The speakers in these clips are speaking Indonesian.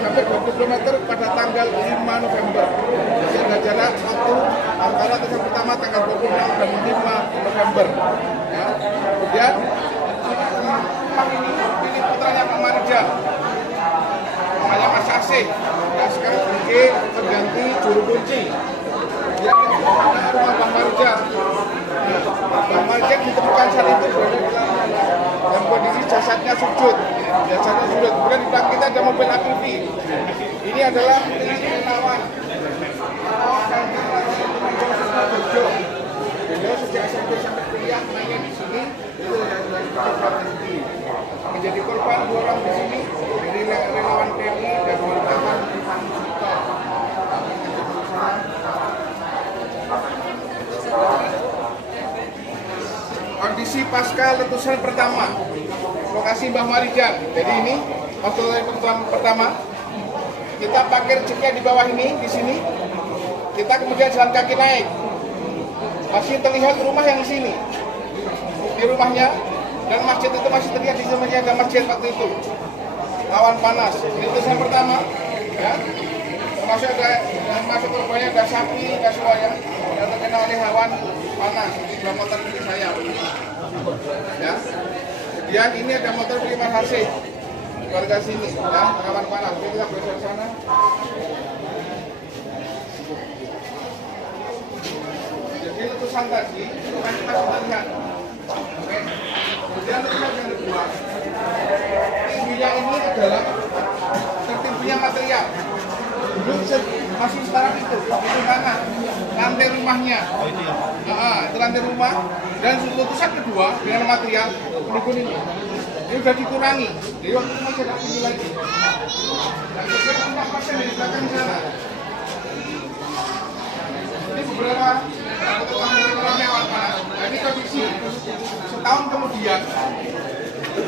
sampai 20 km pada tanggal 5 November. Jadi ada jarak waktu antara letusan pertama tanggal 26 dan 5 November. Ya. Kemudian ini putranya Pak Marja, namanya Mas Asih. Ya, sekarang sebagai pengganti juru kunci. Ya, ada rumah Pak Marja. Pak Marja ditemukan saat itu berada di dalam kondisi jasadnya sujud. Jasadnya sujud. Kemudian di belakang kita ada mobil APV. Ini adalah relawan. Beliau sejak SMP sampai kuliah mainnya di sini. Itu menjadi korban 2 orang di sini. Jadi relawan TNI dan wartawan Rifan Suto. Kondisi pasca letusan pertama, lokasi Mbah Marijan. Jadi ini waktu letusan pertama, kita parkir jeepnya di bawah ini, di sini. Kita kemudian jalan kaki naik. Masih terlihat rumah yang di sini. Di rumahnya dan masjid itu masih terlihat di sini ada masjid waktu itu. Awan panas. Ini letusan pertama, ya. Termasuk ada masuk korbannya ada sapi, ada semuanya yang terkena oleh awan panas. Ini dua motor milik saya. Ya. Kemudian ini ada motor milik Mas Hasih. Warga sini, ya, awan panas. Jadi kita bergeser ke sana. Jadi letusan tadi, bukan kita sudah lihat. Oke. Kemudian letusan yang kedua, tingginya ini adalah tertimbunnya material. Dulu masih sekarang itu tanah, lantai rumahnya. Itu lantai rumah. Dan letusan kedua dengan material pendukung ini sudah dikurangi. Jadi waktu itu masih ada tinggi lagi. Dan sekitar 4% di belakang sana. Ini beberapa keterangan lewat panas. Nah, ini kondisi setahun kemudian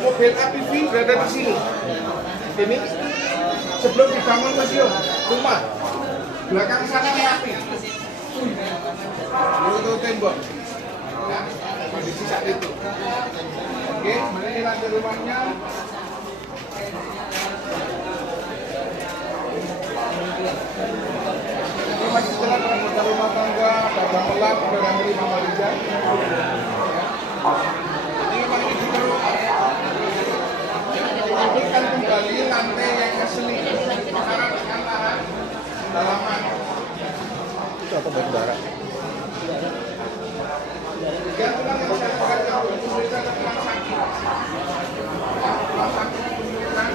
mobil APV berada di sini. Ini sebelum dibangun museum rumah. Belakang sana api. Itu tembok. Ya, kondisi saat itu. Oke, kemudian ini lantai rumahnya. Ini masih jalan anggota rumah tangga, dagang gelap, dagang beli Pak Marijan. Ini memang ini dihidupkan kembali lantai yang asli. Sekarang dengan lahan dalaman. Itu apa batu bara? Dia tulang yang saya pegang itu ada tulang sakit. Tulang sakit menunjukkan.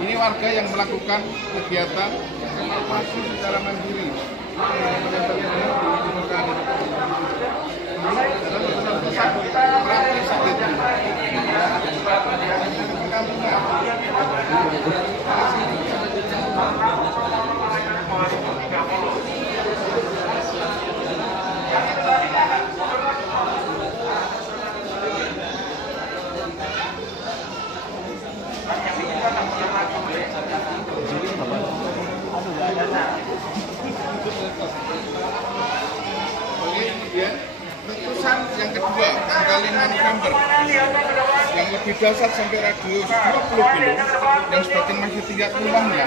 Ini warga yang melakukan kegiatan evakuasi secara mandiri. kali 6 November yang lebih dasar sampai radius 20 kilo yang sebagian masih tinggal rumahnya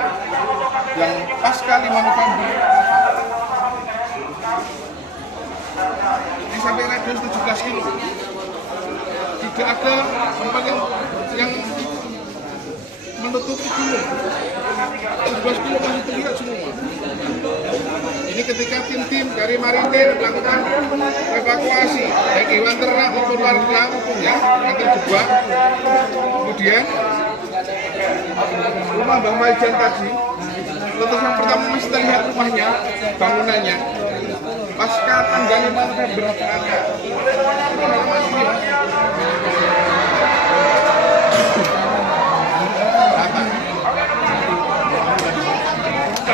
yang pasca 5 November ini sampai radius 17 kilo tidak ada tempat yang menutupi gunung 17 kilo masih terlihat semua. Ini ketika tim-tim dari Marinir melakukan evakuasi baik hewan ternak maupun warga ya yang terjebak. Kemudian rumah Mbah Marijan tadi letusan pertama masih terlihat rumahnya, bangunannya pasca tanggal 5 November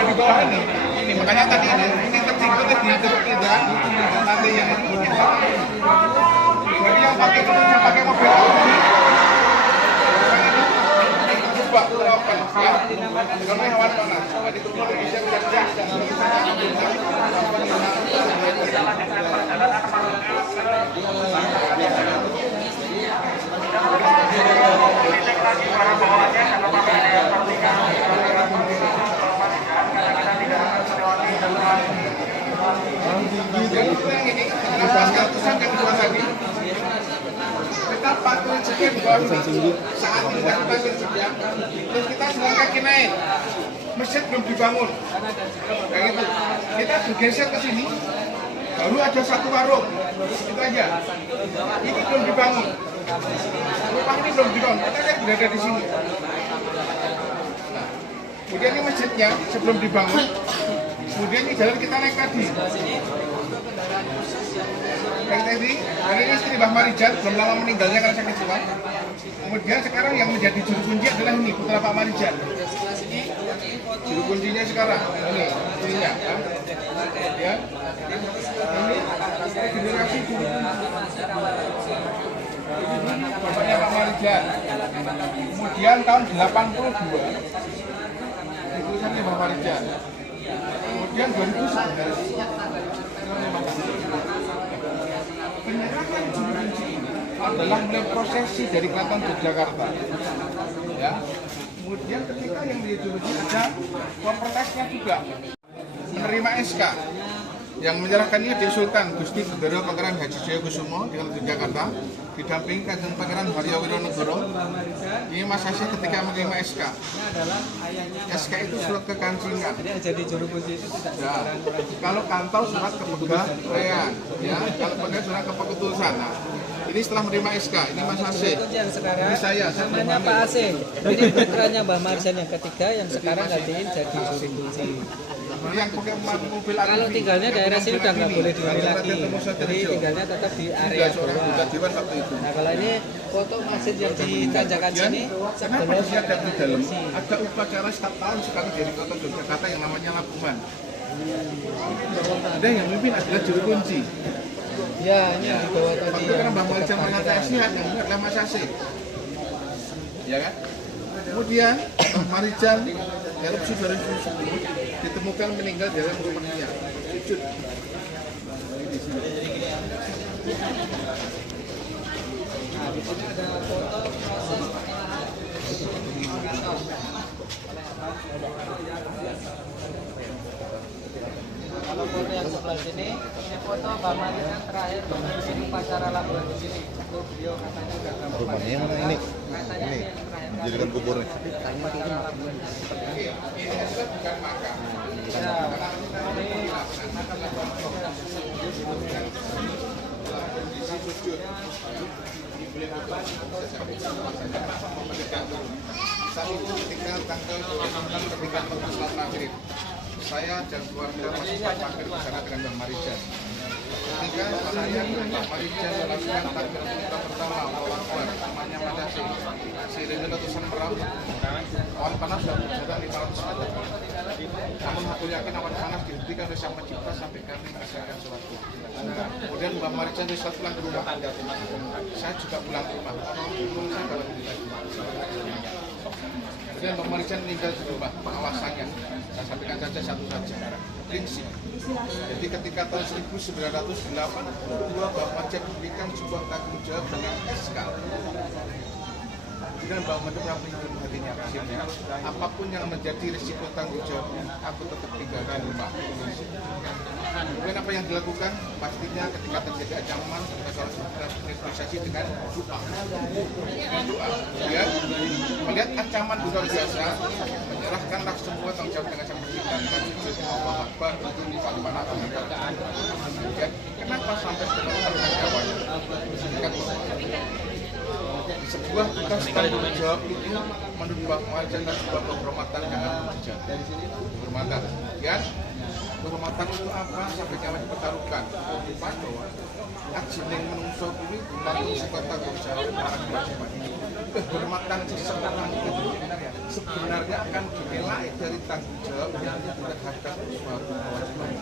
di bawah ini makanya tadi ini tertinggal di depan kita nanti yang ini jadi yang pakai mobil ini terjebak apa ya karena hewan panas jadi turun bisa ini pasca letusan yang kedua tadi kita patuhin sekian di bawah ini saat kita patuhin sekian terus kita jalan kaki naik masjid belum dibangun kayak gitu kita bergeser ke sini baru ada satu warung itu aja ini belum dibangun rumah ini belum dibangun kita kan berada di sini nah, kemudian ini masjidnya sebelum dibangun kemudian ini jalan kita naik tadi dan ini istri Mbah Marijan belum lama meninggalnya karena sakit jiwa. Kemudian sekarang yang menjadi juru kunci adalah ini putra Pak Marijan. Juru kuncinya sekarang ini istrinya ya. Ini generasi juru kunci. Bapaknya Pak Marijan. Kemudian tahun 82 ditulisannya Mbah Marijan. Kemudian 2011 penyerahan juru kunci ini adalah mulai prosesi dari Keraton Yogyakarta ya. Kemudian ketika yang di juru kunci ada propertasnya juga menerima SK yang menyerahkannya di Sultan Gusti Bendoro Pangeran Haji Jayakusumo di Yogyakarta didampingi Kanjeng Pangeran Haryawironegoro. Ini Mas Hasyah ketika menerima SK. SK itu surat kekancingan. Jadi juru kunci itu tidak kalau kantau surat kepegawaian, ya. Kalau pakai surat kepengurusan. Nah, ini setelah menerima SK, ini Mas Hasyah. yang sekarang Ini saya namanya Pak Asih. Ini putranya Mbah Marijan yang ketiga yang sekarang gantiin jadi juru kunci. Yang pakai mobil Kalau ATV, tinggalnya daerah sini udah nggak boleh dihuni Raden lagi. Temusa Jadi Terejo. tinggalnya tetap di area Tiga seorang bawah. anggota dewan waktu itu. Nah kalau ini foto masjid yang di tanjakan Kemudian, sini kenapa sebelum disiapkan di dalam? Ada upacara setiap tahun sekali dari Kota Yogyakarta yang namanya labuhan. Ada yang memimpin adalah juru kunci. ya ini yang di bawah tadi. Waktu kan Mbah Marijan mengatakan sihat, yang benar adalah Mas Hasyah. Ya kan? Kemudian Mbah Marijan erupsi 2010 ditemukan meninggal dalam rumahnya. Sujud. Nah di sini ada foto proses kalau foto yang sebelah sini, ini foto Mbah Marijan terakhir memimpin upacara labuhan di sini. Itu beliau katanya udah nggak mau Rumahnya yang mana ini? Katanya Ini yang terakhir. menjadikan kuburnya. Ini adalah bukan makam. Ya, ini Saat itu ketika tanggal 26 ketika sholat maghrib, saya dan keluarga masih mampir ke sana dengan Mbah Marijan. Ketika saya Mbah Marijan melakukan takbir pertama Allahu Akbar, namanya Madasi, sirine letusan meraung, awan panas sudah berjalan 500 meter. Namun aku yakin awan panas dihentikan oleh Sang Pencipta sampai kami melaksanakan sholat. Kemudian Mbah Marijan sholat pulang ke rumah. Saya juga pulang ke rumah. Saya baru di lagi. Kemudian Mbah Marijan meninggal di rumah, pengawasannya. Saya sampaikan saja satu saja. Prinsip Jadi ketika tahun 1982 Mbah Majid diberikan sebuah tanggung jawab dengan SK. Dan Mbah Majid yang menunjukkan hatinya akhirnya apapun yang menjadi risiko tanggung jawabnya, aku tetap tinggalkan rumah. Kemudian apa yang dilakukan? Pastinya ketika terjadi ancaman, kita harus bernegosiasi dengan doa. Ya, melihat ancaman luar biasa, menyerahkanlah semua tanggung jawab dengan sang pencipta dengan sujud Allah Akbar untuk bagaimana menegakkan. Ya, kenapa sampai sebenarnya jawabnya? Sebuah tugas tanggung jawab itu menurut Mbah Majid adalah sebuah kehormatan yang harus dijaga. Kehormatan, ya. Kehormatan itu apa? Sampai nyawa dipertaruhkan. Bahwa ajining menungso ini bukan sebuah tanggung jawab para kewajiban. Kehormatan seseorang itu sebenarnya akan dinilai dari tanggung jawab yang terhadap suatu kewajiban.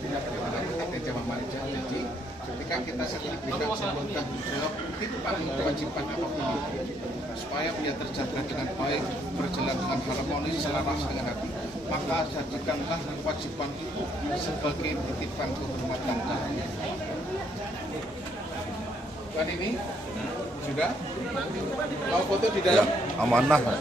Bagaimana kita Mbah Majid? Jadi ketika kita sedang berikan sebuah tanggung jawab, timbang kewajiban apapun itu, supaya dia terjaga dengan baik, berjalan dengan harmonis, selaras dengan hati, maka jadikanlah kewajiban itu sebagai titipan kehormatan. Dan ini sudah mau foto di dalam Amanah. Hah?